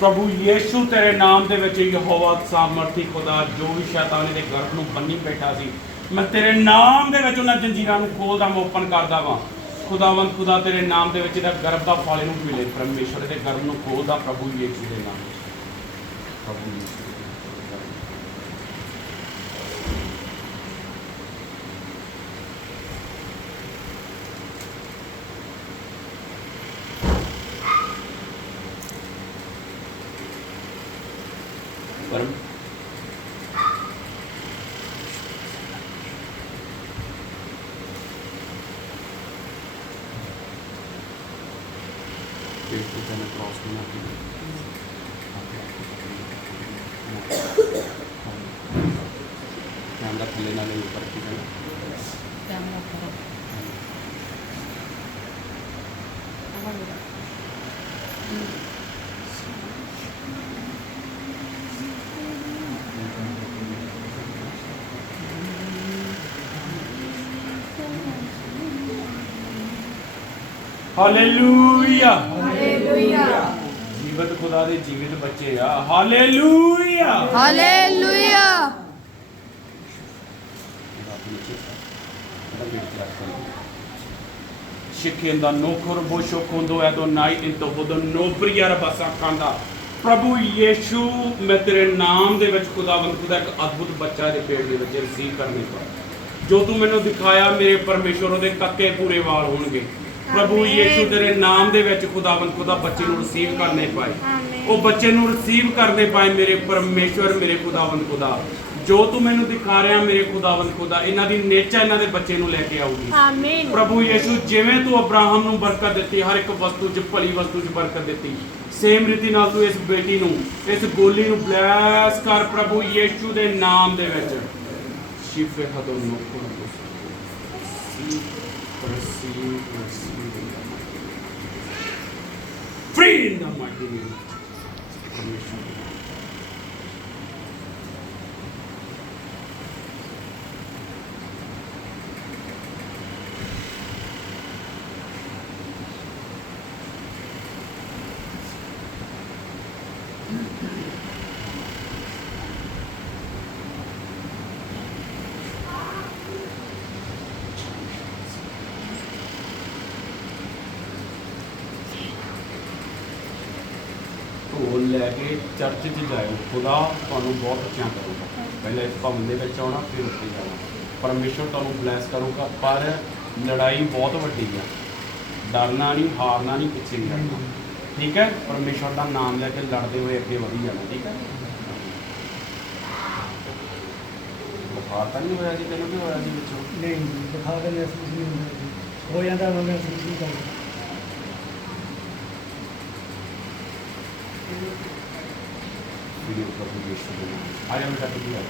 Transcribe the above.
ਪ੍ਰਭੂ ਯੀਸ਼ੂ ਤੇਰੇ ਨਾਮ ਦੇ ਵਿੱਚ ਯਹੋਵਾ ਸਾਮਰਥੀ ਖੁਦਾ, ਜੋ ਵੀ ਸ਼ੈਤਾਨੀ ਦੇ ਗਰਭ ਨੂੰ ਬੰਨੀ ਬੈਠਾ ਸੀ, ਮੈਂ ਤੇਰੇ ਨਾਮ ਦੇ ਵਿੱਚ ਉਹਨਾਂ ਜੰਜੀਰਾਂ ਨੂੰ ਖੋਲਦਾ ਮੈਂ ਓਪਨ ਕਰਦਾ ਵਾਂ। ਖੁਦਾਵੰਦ, ਖੁਦਾ ਤੇਰੇ ਨਾਮ ਦੇ ਵਿੱਚ ਇਹਦਾ ਗਰਭ ਦਾ ਫਲ ਇਹਨੂੰ ਮਿਲੇ ਪਰਮੇਸ਼ਰ ਦੇ ਗਰਭ ਨੂੰ ਖੋਲਦਾ ਪ੍ਰਭੂ ਯੀਸ਼ੂ ਦੇ ਨਾਮ ਵਿੱਚ। ਪ੍ਰਭੂ ਯੀਸ਼ੂ ਦੇ ਨਾਮ ਵਿੱਚ। ਪਰਮ ਦੇਖੋ ਤਾਂ ਕ੍ਰਾਸ ਬਣਾ ਕੇ ਕੈਮਰਾ ਥੱਲੇ ਨਾਲ ਹੀ ਉੱਪਰ ਕੀ ਕਰਨਾ ਕੈਮਰਾ ਕਰੋ ਆਵਾਜ਼ ਆ ਹਾਲੇਲੂਇਆ ਹਾਲੇਲੂਇਆ ਜੀਵਤ ਖੁਦਾ ਦੇ ਜੀਵਿਤ ਬੱਚੇ ਆ। Hallelujah hallelujah bosho kondo Adonai into hodo nobriya rabasa kanda ਪ੍ਰਭੂ ਯੀਸ਼ੂ ਮੈਂ ਤੇਰੇ ਨਾਮ ਦੇ ਵਿੱਚ ਖੁਦਾਵੰਦ ਖੁਦਾ ਇੱਕ ਅਦਭੁਤ ਬੱਚਾ ਦੇ ਪੇਟ ਦੇ ਵਿੱਚ ਰਿਸੀਵ ਕਰਨੇ ਪਾ ਜੋ ਤੂੰ ਮੈਨੂੰ ਦਿਖਾਇਆ ਮੇਰੇ ਪਰਮੇਸ਼ਵਰ ਉਹਦੇ ਕੱਕੇ ਪੂਰੇ ਵਾਲ ਹੋਣਗੇ। ਪ੍ਰਭੂ। ਯੀਸ਼ੂ ਤੇਰੇ ਨਾਮ ਦੇ ਵਿੱਚ ਖੁਦਾਵੰਦ ਖੁਦਾ ਬੱਚੇ ਨੂੰ ਰਿਸੀਵ ਕਰਨੇ ਪਾਏ। ਉਹ ਬੱਚੇ ਨੂੰ ਰਿਸੀਵ ਕਰਨੇ ਪਾਏ ਮੇਰੇ ਪਰਮੇਸ਼ਵਰ ਮੇਰੇ ਖੁਦਾਵੰਦ ਖੁਦਾ। ਜੋ ਤੂੰ ਮੈਨੂੰ ਦਿਖਾ ਰਿਹਾ ਮੇਰੇ ਖੁਦਾਵੰਦ ਖੁਦਾ ਇਹਨਾਂ ਦੀ ਨੇਚਾ ਇਹਨਾਂ ਦੇ ਬੱਚੇ ਨੂੰ ਲੈ ਕੇ ਆਊਗੀ। ਆਮੀਨ। ਪ੍ਰਭੂ ਯੀਸ਼ੂ ਜਿਵੇਂ ਤੂੰ ਅਬਰਾਹਮ ਨੂੰ ਬਰਕਤ ਦਿੱਤੀ ਹਰ ਇੱਕ ਵਸਤੂ 'ਚ ਭਲੀ ਵਸਤੂ 'ਚ ਬਰਕਤ ਦਿੱਤੀ ਸੇਮ ਰੀਤੀ ਨਾਲ ਤੂੰ ਇਸ ਬੇਟੀ ਨੂੰ ਇਸ ਗੋਲੀ ਨੂੰ ਬਲੈਸ ਕਰ ਪ੍ਰਭੂ ਯੀਸ਼ੂ ਦੇ ਨਾਮ ਦੇ ਵਿੱਚ। ਸ਼ਿਫੇ ਹਦੋਂ ਨੂੰ receive, receive in the. Free in the mighty name. ਢੋਲ ਲੈ ਕੇ ਚਰਚ 'ਚ ਜਾਇਓ। ਖੁਦਾ ਤੁਹਾਨੂੰ ਬਹੁਤ ਅੱਛਾ ਕਰੂਗਾ। ਪਹਿਲੇ ਇਸ ਭਵਨ ਦੇ ਵਿੱਚ ਆਉਣਾ, ਫਿਰ ਉੱਥੇ ਜਾਣਾ। ਪਰਮੇਸ਼ਰ ਤੁਹਾਨੂੰ ਬਲੈਸ ਕਰੂਗਾ, ਪਰ ਲੜਾਈ ਬਹੁਤ ਵੱਡੀ ਆ। ਡਰਨਾ ਨਹੀਂ, ਹਾਰਨਾ ਨਹੀਂ, ਪਿੱਛੇ ਨਹੀਂ ਹਟਣਾ। ਠੀਕ ਹੈ? ਪਰਮੇਸ਼ਰ ਦਾ ਨਾਮ ਲੈ ਕੇ ਲੜਦੇ ਹੋਏ ਅੱਗੇ ਵਧੀ ਜਾਣਾ, ਠੀਕ ਹੈ? ਬੁਖਾਰ ਤਾਂ ਨਹੀਂ ਹੋਇਆ ਜੀ? ਤੈਨੂੰ ਕੀ ਹੋਇਆ ਜੀ ਵਿੱਚੋਂ? ਨਹੀਂ ਦਿਖਾ ਕੇ ਨਹੀਂ ਹੋ ਜਾਂਦਾ, ਮੈਂ ਮਹਿਸੂਸ ਕਰਦਾ। ਵੀਡੀਓ ਪ੍ਰਭੂ ਯੀਸ਼ੂ ਦੇ ਨਾਮ ਆ ਜਾ ਮੇਰਾ ਕੀ ਹੈ